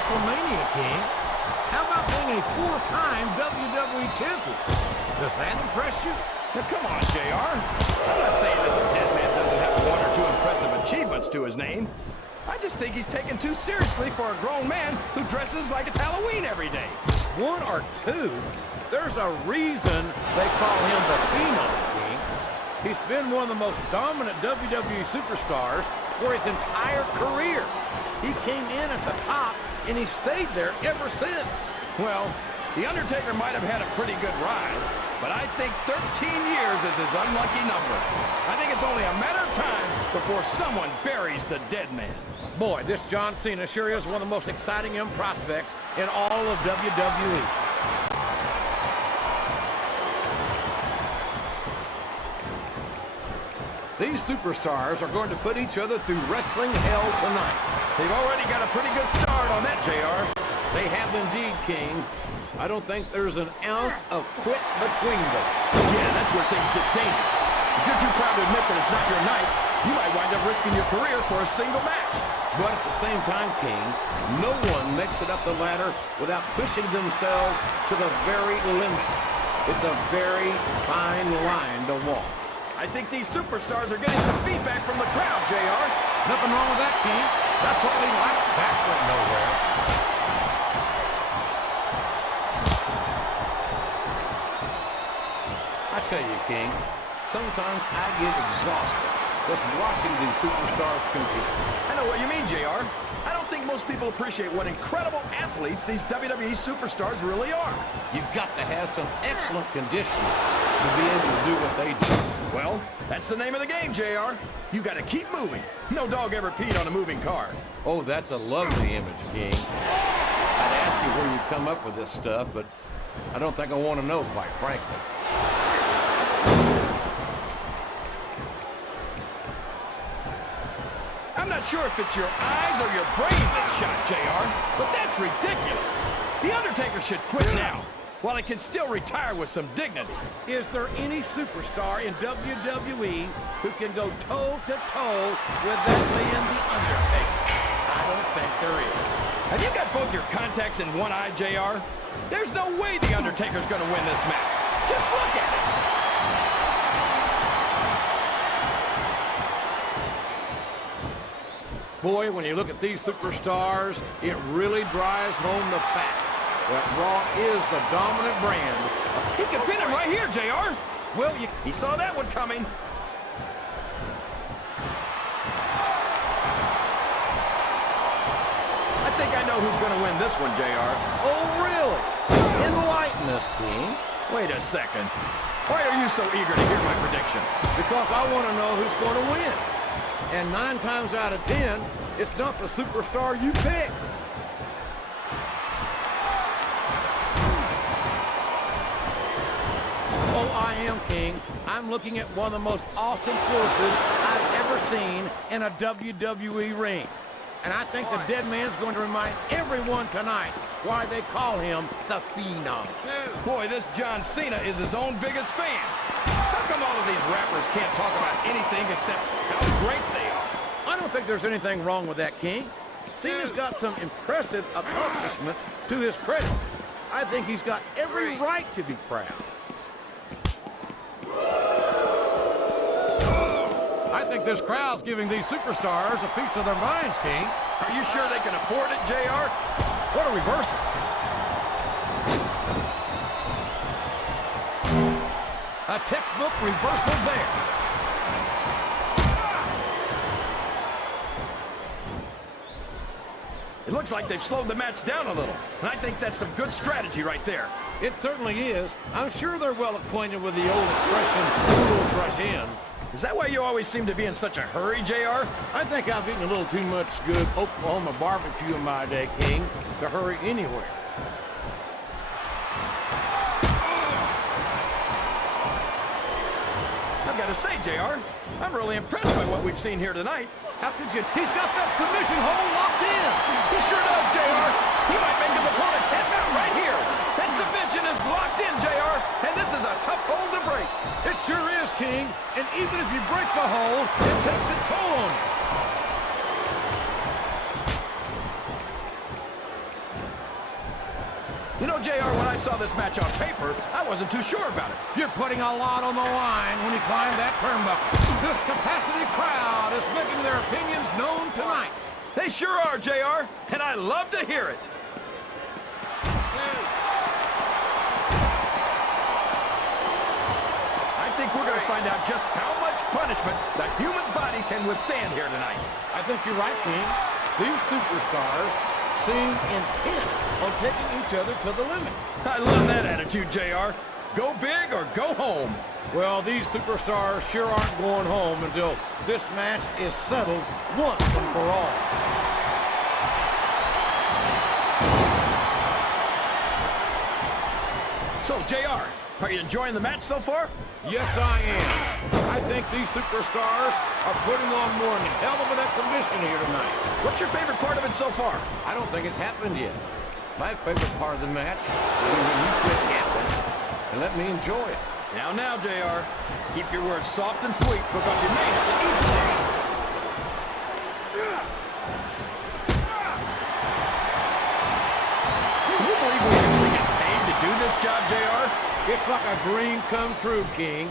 WrestleMania, King. How about being a four-time WWE champion? Does that impress you? Now, come on, JR. I'm not saying that the dead man doesn't have one or two impressive achievements to his name. I just think he's taken too seriously for a grown man who dresses like it's Halloween every day. One or two? There's a reason they call him the Phenom, King. He's been one of the most dominant WWE superstars for his entire career. He came in at the top, and he stayed there ever since. Well, The Undertaker might have had a pretty good ride, but I think 13 years is his unlucky number. I think it's only a matter of time before someone buries the dead man. Boy, this John Cena sure is one of the most exciting young prospects in all of WWE. These superstars are going to put each other through wrestling hell tonight. They've already got a pretty good start on that, JR. They have indeed, King. I don't think there's an ounce of quit between them. Yeah, that's where things get dangerous. If you're too proud to admit that it's not your night, you might wind up risking your career for a single match. But at the same time, King, no one makes it up the ladder without pushing themselves to the very limit. It's a very fine line to walk. I think these superstars are getting some feedback from the crowd, JR. Nothing wrong with that, King. That's what we like. That went nowhere. I tell you, King, sometimes I get exhausted just watching these superstars compete. I know what you mean, JR. I don't think most people appreciate what incredible athletes these WWE superstars really are. You've got to have some excellent conditioning to be able to do what they do. Well, that's the name of the game, JR. You got to keep moving. No dog ever peed on a moving car. Oh, that's a lovely image, King. I'd ask you where you come up with this stuff, but I don't think I want to know, quite frankly. I'm not sure if it's your eyes or your brain that shot, JR, but that's ridiculous. The Undertaker should quit now, while he can still retire with some dignity. Is there any superstar in WWE who can go toe-to-toe with that man, The Undertaker? I don't think there is. Have you got both your contacts in one eye, JR? There's no way The Undertaker's gonna win this match. Just look at it. Boy, when you look at these superstars, it really drives home the fact that Raw is the dominant brand. He can pin him right here, JR. Well, he saw that one coming. I think I know who's going to win this one, JR. Oh, really? Enlighten us, King. Wait a second. Why are you so eager to hear my prediction? Because I want to know who's going to win. And 9 times out of 10, it's not the superstar you pick. Oh, I am, King. I'm looking at one of the most awesome forces I've ever seen in a WWE ring. And I think the dead man's going to remind everyone tonight why they call him the Phenom. Boy, this John Cena is his own biggest fan. How come all of these rappers can't talk about anything except how great they are? I don't think there's anything wrong with that, King. Cena's got some impressive accomplishments to his credit. I think he's got every right to be proud. I think this crowd's giving these superstars a piece of their minds, King. Are you sure they can afford it, JR? What a reversal. A textbook reversal there. It looks like they've slowed the match down a little, and I think that's some good strategy right there. It certainly is. I'm sure they're well acquainted with the old expression, fools rush in. Is that why you always seem to be in such a hurry, JR? I think I've eaten a little too much good Oklahoma barbecue in my day, King, to hurry anywhere. I've got to say, JR, I'm really impressed by what we've seen here tonight. How could you? He's got that submission hold locked in. He sure does, JR. He might make his opponent tap out right here. That submission is locked in, JR, and this is a tough hold to break. It sure is, King. And even if you break the hold, it takes its toll on you. You know, JR, when I saw this match on paper, I wasn't too sure about it. You're putting a lot on the line when you climb that turnbuckle. This capacity crowd is making their opinions known tonight. They sure are, JR, and I love to hear it. I think we're going to find out just how much punishment the human body can withstand here tonight. I think you're right, King. These superstars seem intent on taking each other to the limit. I love that attitude, JR. Go big or go home. Well, these superstars sure aren't going home until this match is settled once and for all. So, JR, are you enjoying the match so far? Yes, I am. I think these superstars are putting on one hell of an exhibition here tonight. What's your favorite part of it so far? I don't think it's happened yet. My favorite part of the match is when you quit yapping and let me enjoy it. Now, JR, keep your words soft and sweet because you may have to eat it today. Can you believe we actually get paid to do this job, JR? It's like a dream come true, King.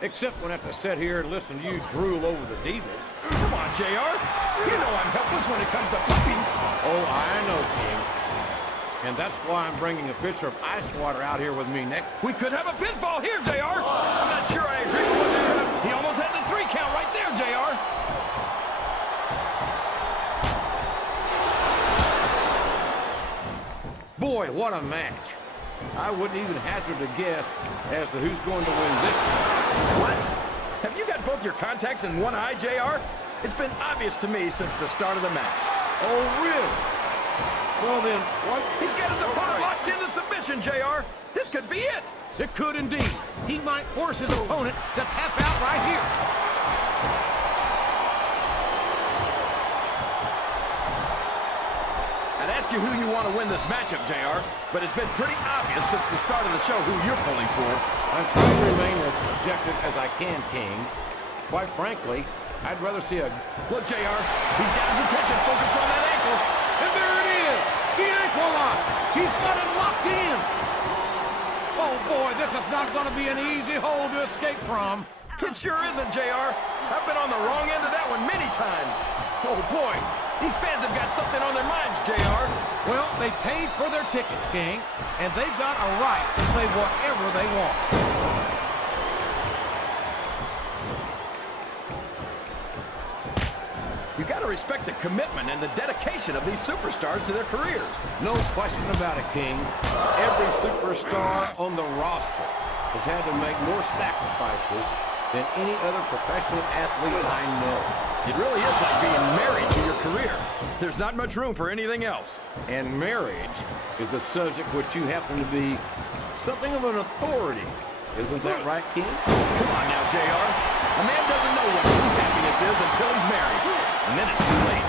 Except when I have to sit here and listen to you drool over the divas. Come on, JR. You know I'm helpless when it comes to puppies. Oh, I know, King. And that's why I'm bringing a pitcher of ice water out here with me next. We could have a pinfall here, JR. I'm not sure I agree with what they're doing. He almost had the 3 count right there, JR. Boy, what a match. I wouldn't even hazard a guess as to who's going to win this. What? Have you got both your contacts in one eye, JR? It's been obvious to me since the start of the match. Oh, really? Well, then, what? He's got his opponent locked into submission, JR. This could be it. It could indeed. He might force his opponent to tap out right here. I'd ask you who you want to win this matchup, JR, but it's been pretty obvious since the start of the show who you're pulling for. I'm trying to remain as objective as I can, King. Quite frankly, I'd rather see a... Look, JR, he's got his attention focused on that ankle. And there it is! The ankle lock! He's got it locked in! Oh, boy, this is not going to be an easy hole to escape from. It sure isn't, JR. I've been on the wrong end of that one many times. Oh, boy, these fans have got something on their minds, JR. Well, they paid for their tickets, King, and they've got a right to say whatever they want. You got to respect the commitment and the dedication of these superstars to their careers. No question about it, King. Every superstar on the roster has had to make more sacrifices than any other professional athlete I know. It really is like being married to your career. There's not much room for anything else. And marriage is a subject which you happen to be something of an authority. Isn't that right, King? Come on now, JR. A man doesn't know what true happiness is until he's married. And then it's too late.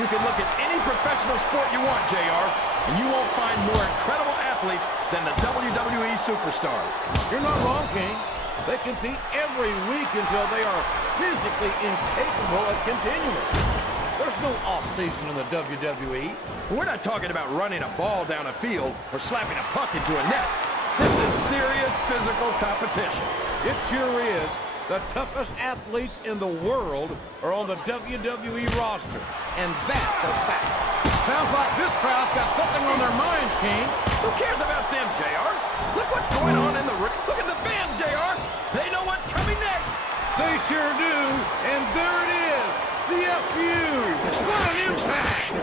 You can look at any professional sport you want, JR, and you won't find more incredible athletes than the WWE superstars. You're not wrong, King. They compete every week until they are physically incapable of continuing. There's no off-season in the WWE. We're not talking about running a ball down a field or slapping a puck into a net. This is serious physical competition. It sure is. The toughest athletes in the world are on the WWE roster, and that's a fact. Sounds like this crowd's got something on their minds, King. Who cares about them, JR? Look what's going on in the ring. Look at the fans, JR. They know what's coming next. They sure do, and there it is. The FU. What an impact.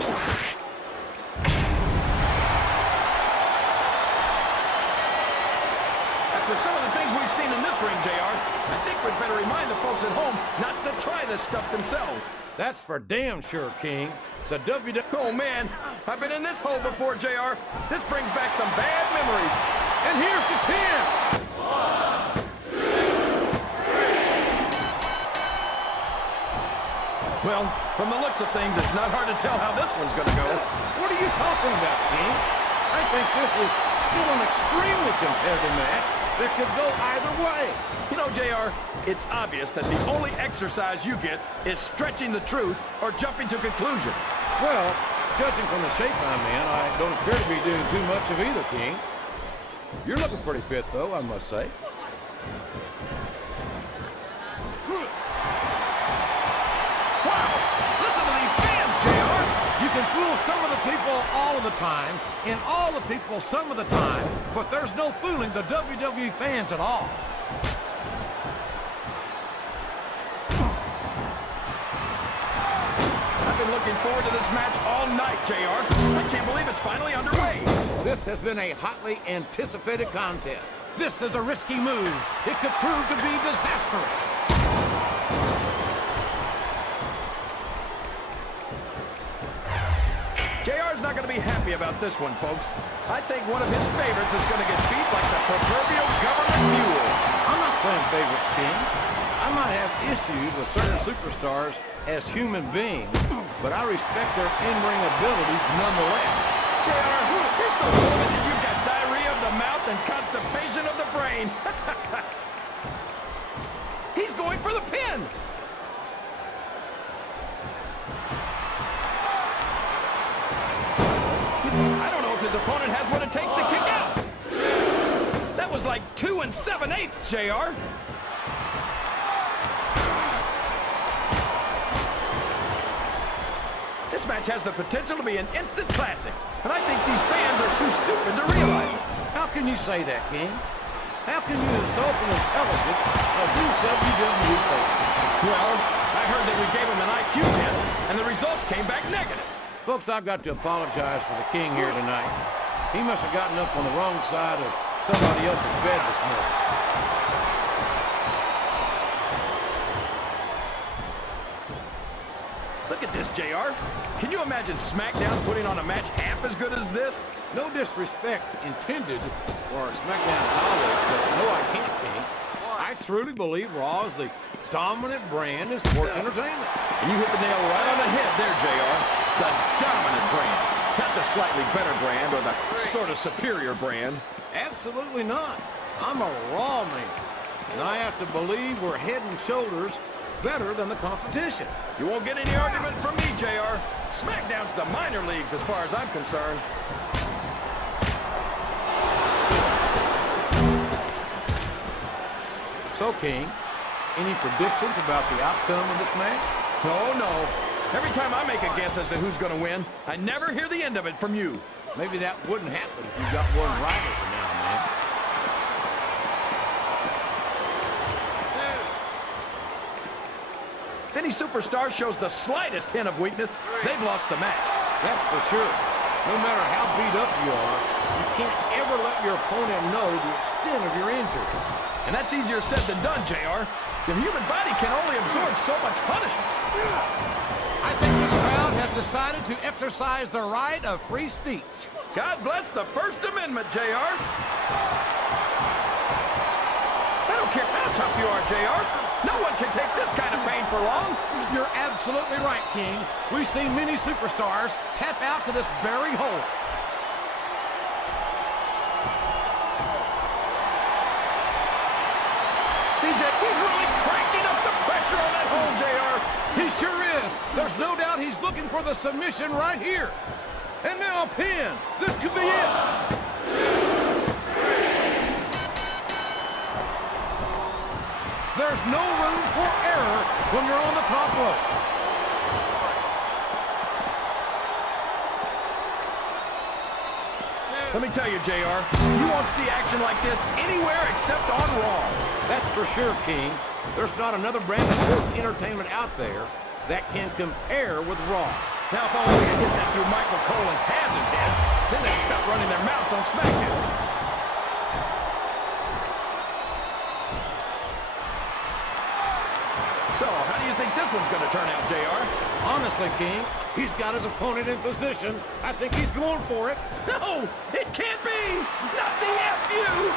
After some of the things we've seen in this ring, JR, I think we'd better remind the folks at home not to try this stuff themselves. That's for damn sure, King. The WWE... Oh, man, I've been in this hole before, JR. This brings back some bad memories. And here's the pin. 1, 2, 3. Well, from the looks of things, it's not hard to tell how this one's going to go. What are you talking about, King? I think this is still an extremely competitive match, that could go either way. You know, JR, it's obvious that the only exercise you get is stretching the truth or jumping to conclusions. Well, judging from the shape I'm in, I don't appear to be doing too much of either, King. You're looking pretty fit, though, I must say. Wow! Listen to these fans, JR! You can fool some of the people all of the time, and all the people some of the time, but there's no fooling the WWE fans at all. I've been looking forward to this match all night, JR. I can't believe it's finally underway. This has been a hotly anticipated contest. This is a risky move. It could prove to be disastrous. JR's not going to be happy about this one, folks. I think one of his favorites is going to get beat like the proverbial government mule. I'm not playing favorites, King. I might have issues with certain superstars as human beings, but I respect their in-ring abilities nonetheless. JR, you're so full of it that you've got diarrhea of the mouth and constipation of the brain. He's going for the pin. I don't know if his opponent has what it takes to kick out. That was like 2 7/8, JR. This match has the potential to be an instant classic, and I think these fans are too stupid to realize it. How can you say that, King? How can you insult the intelligence of these WWE players? Well, I heard that we gave him an IQ test, and the results came back negative. Folks, I've got to apologize for the King here tonight. He must have gotten up on the wrong side of somebody else's bed this morning. Look at this, JR. Can you imagine SmackDown putting on a match half as good as this? No disrespect intended for SmackDown colleagues, but no, I can't, King. I truly believe Raw is the dominant brand in sports entertainment. And you hit the nail right on the head there, JR. The dominant brand. Not the slightly better brand or the sort of superior brand. Absolutely not. I'm a Raw man, and I have to believe we're head and shoulders better than the competition. You won't get any argument from me, JR. SmackDown's the minor leagues as far as I'm concerned. So, King, any predictions about the outcome of this match? Oh, no. Every time I make a guess as to who's going to win, I never hear the end of it from you. Maybe that wouldn't happen if you got one right every now and then. If any superstar shows the slightest hint of weakness, they've lost the match. That's for sure. No matter how beat up you are, you can't ever let your opponent know the extent of your injuries. And that's easier said than done, JR. The human body can only absorb so much punishment. I think this crowd has decided to exercise the right of free speech. God bless the First Amendment, JR. I don't care how tough you are, JR. No one can take this kind of pain for long. You're absolutely right, King. We've seen many superstars tap out to this very hole. CJ, he's really cranking up the pressure on that hole, JR. He sure is. There's no doubt he's looking for the submission right here. And now a pin. This could be it. There's no room for error when you're on the top rope. Let me tell you, JR, you won't see action like this anywhere except on Raw. That's for sure, King. There's not another brand of sports entertainment out there that can compare with Raw. Now, if only we could get that through Michael Cole and Taz's heads, then they'd stop running their mouths on SmackDown. So, how do you think this one's going to turn out, JR? Honestly, King, he's got his opponent in position. I think he's going for it. No, it can't be! Not the FU!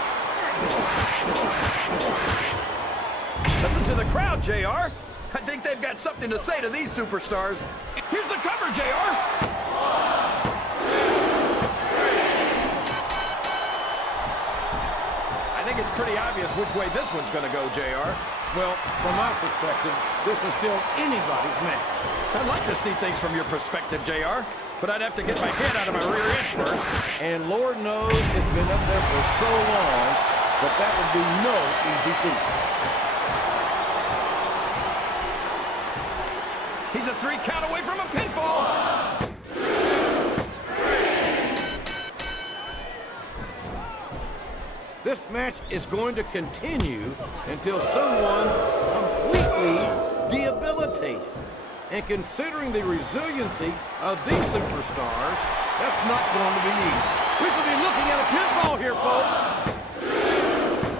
Listen to the crowd, JR. I think they've got something to say to these superstars. Here's the cover, JR. 1, 2, 3. I think it's pretty obvious which way this one's going to go, JR. Well, from my perspective, this is still anybody's match. I'd like to see things from your perspective, JR, but I'd have to get my head out of my rear end first. And Lord knows it's been up there for so long that that would be no easy feat. He's a 3 count away from a pinfall. 1, 2, 3. This match is going to continue until someone's completely debilitated. And considering the resiliency of these superstars, that's not going to be easy. We could be looking at a pinfall here, folks.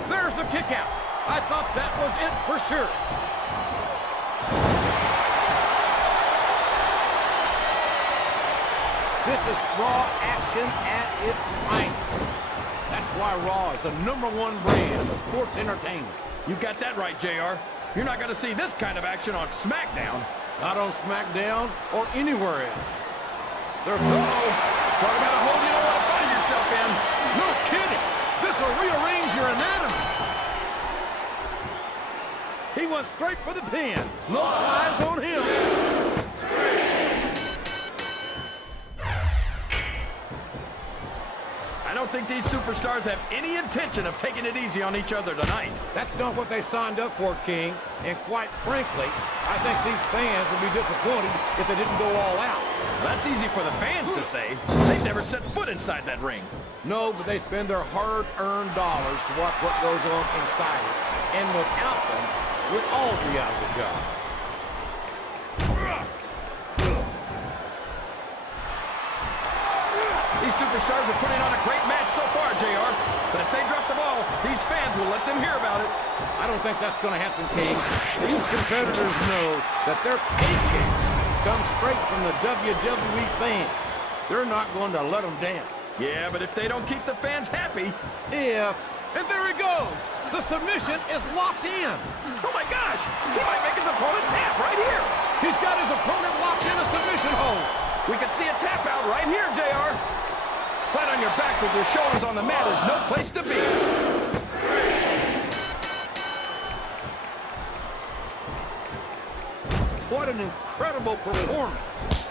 There's the kick out. I thought that was it for sure. This is Raw action at its finest. That's why Raw is the #1 brand of sports entertainment. You got that right, JR. You're not going to see this kind of action on SmackDown. Not on SmackDown or anywhere else. They're Talk about a hole you don't want to find yourself in. no kidding. This will rearrange your anatomy. He went straight for the pin. No eyes on him. I don't think these superstars have any intention of taking it easy on each other tonight. That's not what they signed up for, King. And quite frankly, I think these fans would be disappointed if they didn't go all out. That's easy for the fans to say. They've never set foot inside that ring. No, but they spend their hard-earned dollars to watch what goes on inside it. And without them, we'd all be out of the job. These superstars are putting on a great match so far, JR. But if they drop the ball, these fans will let them hear about it. I don't think that's going to happen, King. These competitors know that their paychecks come straight from the WWE fans. They're not going to let them down. Yeah, but if they don't keep the fans happy... And there he goes. The submission is locked in. Oh, my gosh! He might make his opponent tap right here. He's got his opponent locked in a submission hold. We can see a tap out right here, JR. Flat on your back with your shoulders on the mat is no place to be. What an incredible performance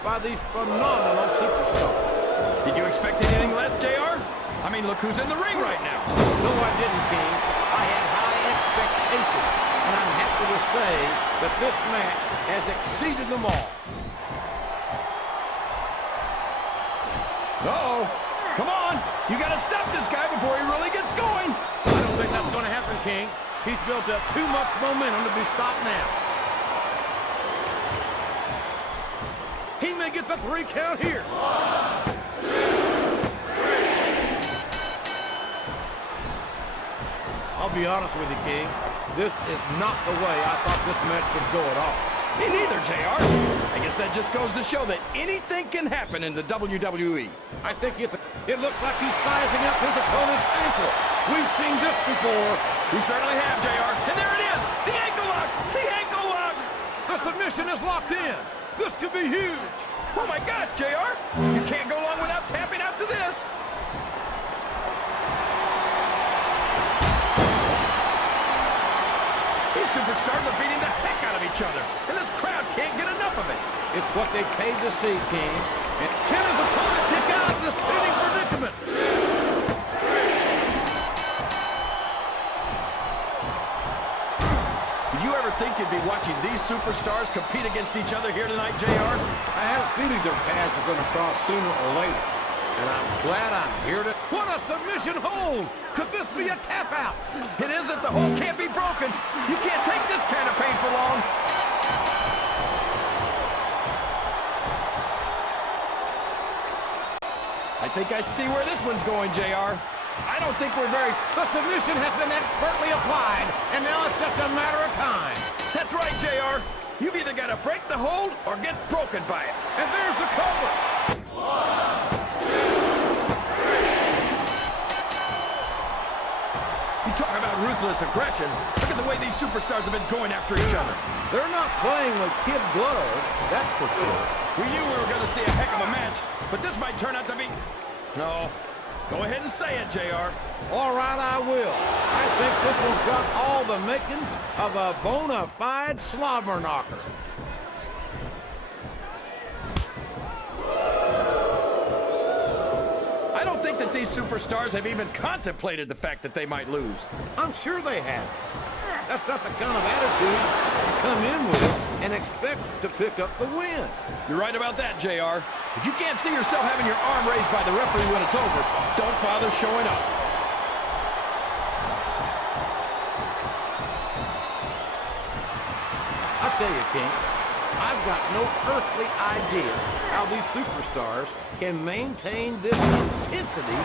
by these phenomenal superstars. Did you expect anything less, JR? I mean, look who's in the ring right now. No, I didn't, King. I had high expectations, and I'm happy to say that this match has exceeded them all. Uh-oh. Come on. You got to stop this guy before he really gets going. I don't think that's going to happen, King. He's built up too much momentum to be stopped now. He may get the 3 count here. 1, 2, 3. I'll be honest with you, King. This is not the way I thought this match would go at all. Me neither, JR. I guess that just goes to show that anything can happen in the WWE. I think it looks like he's sizing up his opponent's ankle. We've seen this before. We certainly have, JR. And there it is! The ankle lock! The ankle lock! The submission is locked in. This could be huge. Oh my gosh, JR! You can't go long without tapping out to this. These superstars are beating the heck out of each other, and this crowd can't get enough of it. It's what they paid to see, King. And can his opponent kick out of this pinning predicament? 2, 3. Did you ever think you'd be watching these superstars compete against each other here tonight, JR? I have a feeling their paths are going to cross sooner or later. And I'm glad I'm here to... What a submission hold! Could this be a tap out? It isn't. The hold can't be broken. You can't take this kind of pain for long. I think I see where this one's going, JR. I don't think we're very... The submission has been expertly applied, and now it's just a matter of time. That's right, JR. You've either got to break the hold or get broken by it. And there's the cover. 1, 2, 3. You talk about ruthless aggression. Look at the way these superstars have been going after each other. They're not playing with kid gloves, that's for sure. We knew we were going to see a heck of a match, but this might turn out to be... No, Go ahead and say it, JR. All right, I will. I think this one's got all the makings of a bona fide slobber knocker. I don't think that these superstars have even contemplated the fact that they might lose. I'm sure they have. That's not the kind of attitude you come in with and expect to pick up the win. You're right about that, JR. If you can't see yourself having your arm raised by the referee when it's over, don't bother showing up. I'll tell you, King, I've got no earthly idea how these superstars can maintain this intensity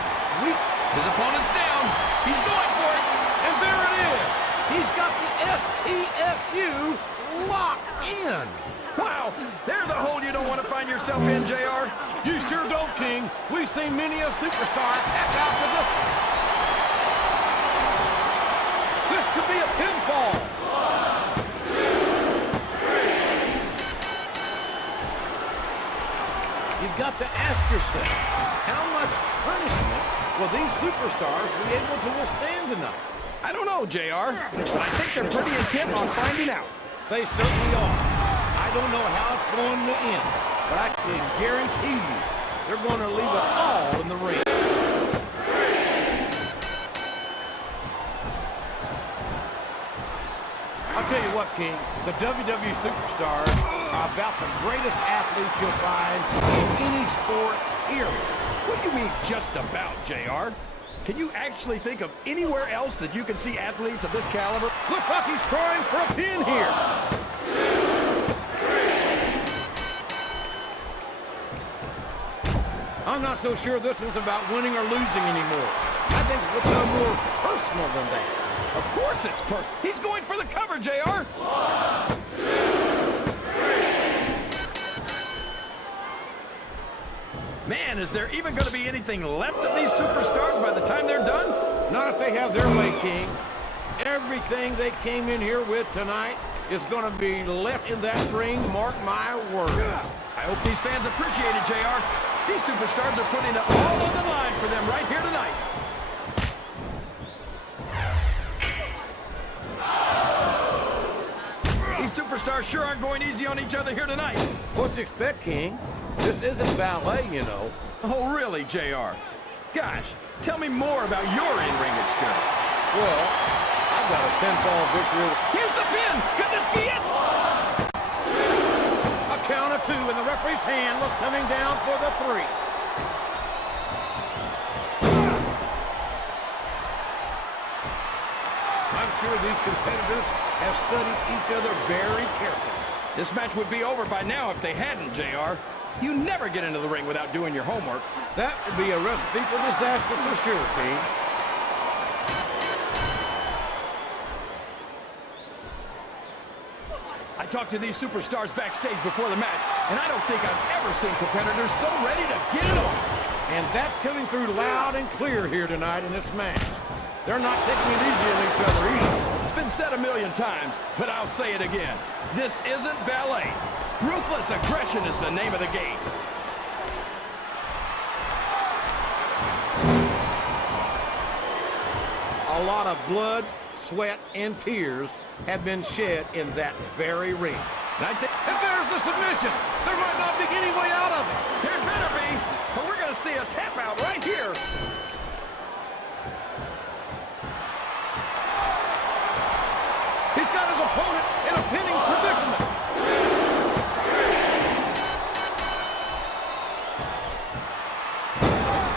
week. His opponent's down. He's going for it. And there it is. He's got the STFU locked in. Wow, there's a hole you don't want to find yourself in, JR. You sure don't, King. We've seen many a superstar tap out to this one. This could be a pinfall. 1, 2, 3. You've got to ask yourself, how much punishment will these superstars be able to withstand tonight? I don't know, JR, but I think they're pretty intent on finding out. They certainly are. I don't know how it's going to end, but I can guarantee you they're going to leave it all in the ring. I'll tell you what, King, the WWE superstars are about the greatest athletes you'll find in any sport, period. What do you mean, just about, JR? Can you actually think of anywhere else that you can see athletes of this caliber? Looks like he's trying for a pin here. 1, 2, 3. I'm not so sure this one's about winning or losing anymore. I think it's become more personal than that. Of course it's personal. He's going for the cover, JR. 1, 2, 3. Man, is there even going to be anything left of these superstars by the time they're done? Not if they have their way, King. Everything they came in here with tonight is going to be left in that ring, mark my words. I hope these fans appreciate it, JR. These superstars are putting it all on the line for them right here tonight. These superstars sure aren't going easy on each other here tonight. What do you expect, King? This isn't ballet, you know. Oh, really, JR? Gosh, tell me more about your in-ring experience. Well, I've got a pinfall victory. Here's the pin! Could this be it? A count of 2, and the referee's hand was coming down for the 3. I'm sure these competitors have studied each other very carefully. This match would be over by now if they hadn't, JR. You never get into the ring without doing your homework. That would be a recipe for disaster for sure, King. I talked to these superstars backstage before the match, and I don't think I've ever seen competitors so ready to get it on. And that's coming through loud and clear here tonight in this match. They're not taking it easy on each other either. It's been said a million times, but I'll say it again. This isn't ballet. Ruthless aggression is the name of the game. A lot of blood, sweat, and tears have been shed in that very ring. And I think And there's the submission. There might not be any way out of it. there better be, but we're going to see a tap out right here. He's got his opponent in a pinning predicament.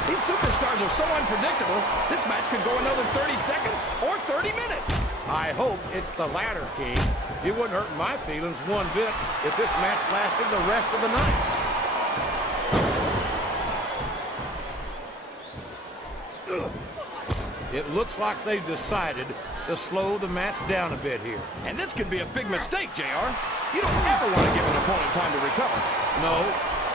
These superstars are so unpredictable, this match could go another 30 seconds or 30 minutes. I hope it's the latter, King. It wouldn't hurt my feelings one bit if this match lasted the rest of the night. It looks like they've decided to slow the match down a bit here. And this could be a big mistake, JR. You don't ever want to give an opponent time to recover. No,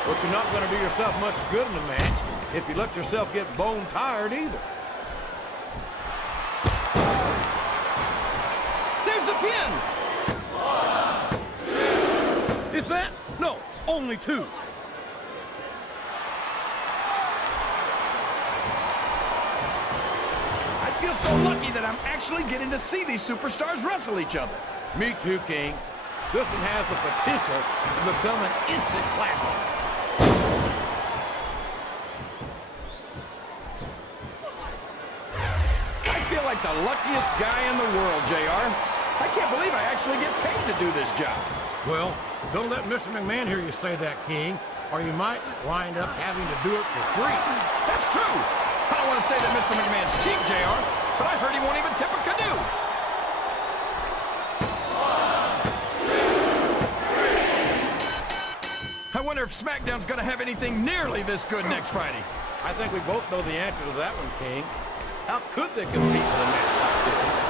but you're not going to do yourself much good in the match if you let yourself get bone tired either. There's the pin! 1, 2. Is that? No, only 2. just so lucky that I'm actually getting to see these superstars wrestle each other. Me too, King. This one has the potential to become an instant classic. I feel like the luckiest guy in the world, JR. I can't believe I actually get paid to do this job. Well, don't let Mr. McMahon hear you say that, King, or you might wind up having to do it for free. That's true. I don't want to say that Mr. McMahon's cheap, JR, but I heard he won't even tip a canoe. I wonder if SmackDown's going to have anything nearly this good next Friday. I think we both know the answer to that one, King. How could they compete with a match like this?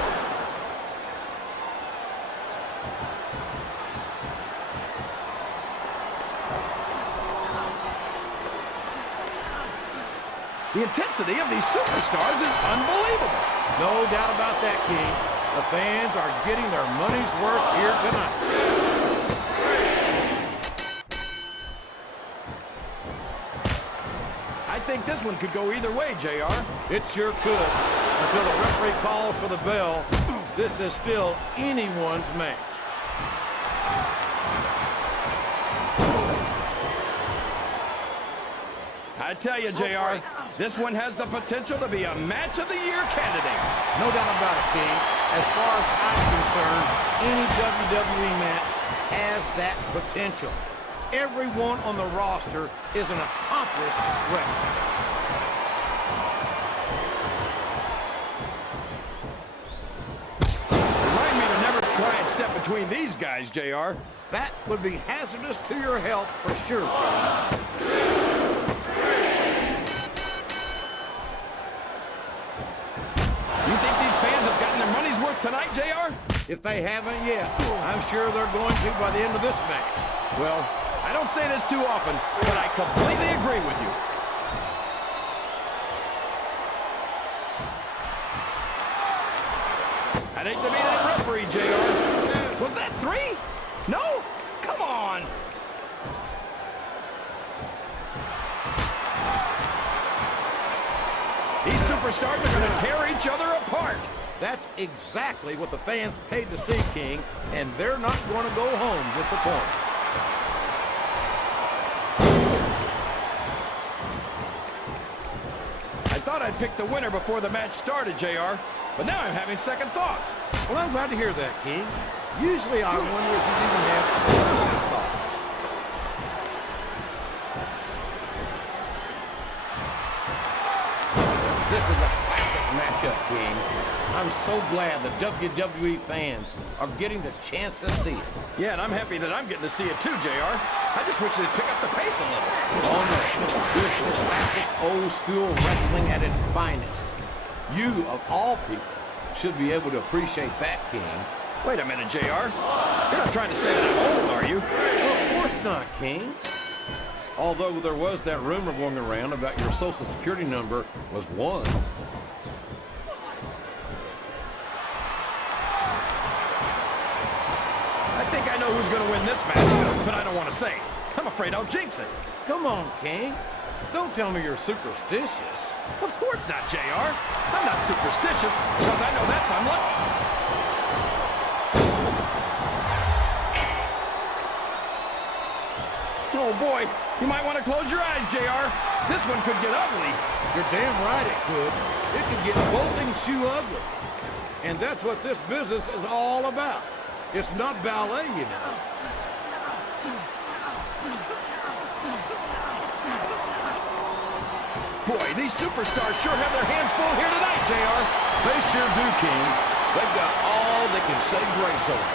The intensity of these superstars is unbelievable. No doubt about that, King. The fans are getting their money's worth here tonight. I think this one could go either way, JR. It sure could. Until the referee calls for the bell, this is still anyone's match. I tell you, JR, this one has the potential to be a Match of the Year candidate. No doubt about it, King. As far as I'm concerned, any WWE match has that potential. Everyone on the roster is an accomplished wrestler. Remind me to never try and step between these guys, JR. That would be hazardous to your health for sure, King. You think these fans have gotten their money's worth tonight, JR? If they haven't yet, I'm sure they're going to by the end of this match. Well, I don't say this too often, but I completely agree with you. I'd hate to be that referee, JR. Was that 3? No? Come on. These superstars are going to tear each other apart. That's exactly what the fans paid to see, King, and they're not going to go home disappointed. I thought I'd pick the winner before the match started, JR, but now I'm having second thoughts. Well, I'm glad to hear that, King. Usually I wonder if you even have second thoughts. This is a classic matchup, King. I'm so glad the WWE fans are getting the chance to see it. Yeah, and I'm happy that I'm getting to see it too, JR. I just wish they'd pick up the pace a little. Oh, no. This is classic old-school wrestling at its finest. You, of all people, should be able to appreciate that, King. Wait a minute, JR. You're not trying to say that I'm old, are you? Well, of course not, King. Although there was that rumor going around about your social security number was 1. I think I know who's going to win this match, but I don't want to say. I'm afraid I'll jinx it. Come on, King. Don't tell me you're superstitious. Of course not, JR. I'm not superstitious because I know that's unlucky. Oh, boy. You might want to close your eyes, JR. This one could get ugly. You're damn right it could. It could get bolting shoe ugly. And that's what this business is all about. It's not ballet, you know. Boy, these superstars sure have their hands full here tonight, JR. They sure do, King. They've got all they can say grace over.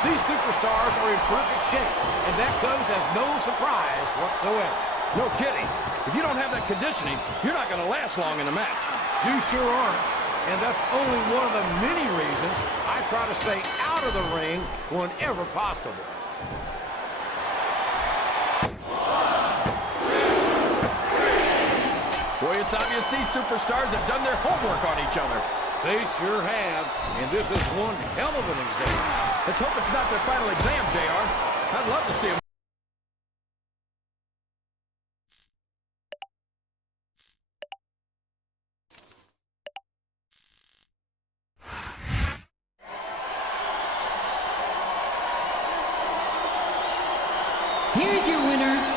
These superstars are in perfect shape, and that comes as no surprise whatsoever. No kidding. If you don't have that conditioning, you're not going to last long in a match. You sure aren't. And that's only one of the many reasons I try to stay out of the ring whenever possible. Boy, it's obvious these superstars have done their homework on each other. They sure have, and this is one hell of an exam. Let's hope it's not their final exam, JR. I'd love to see him. Here's your winner,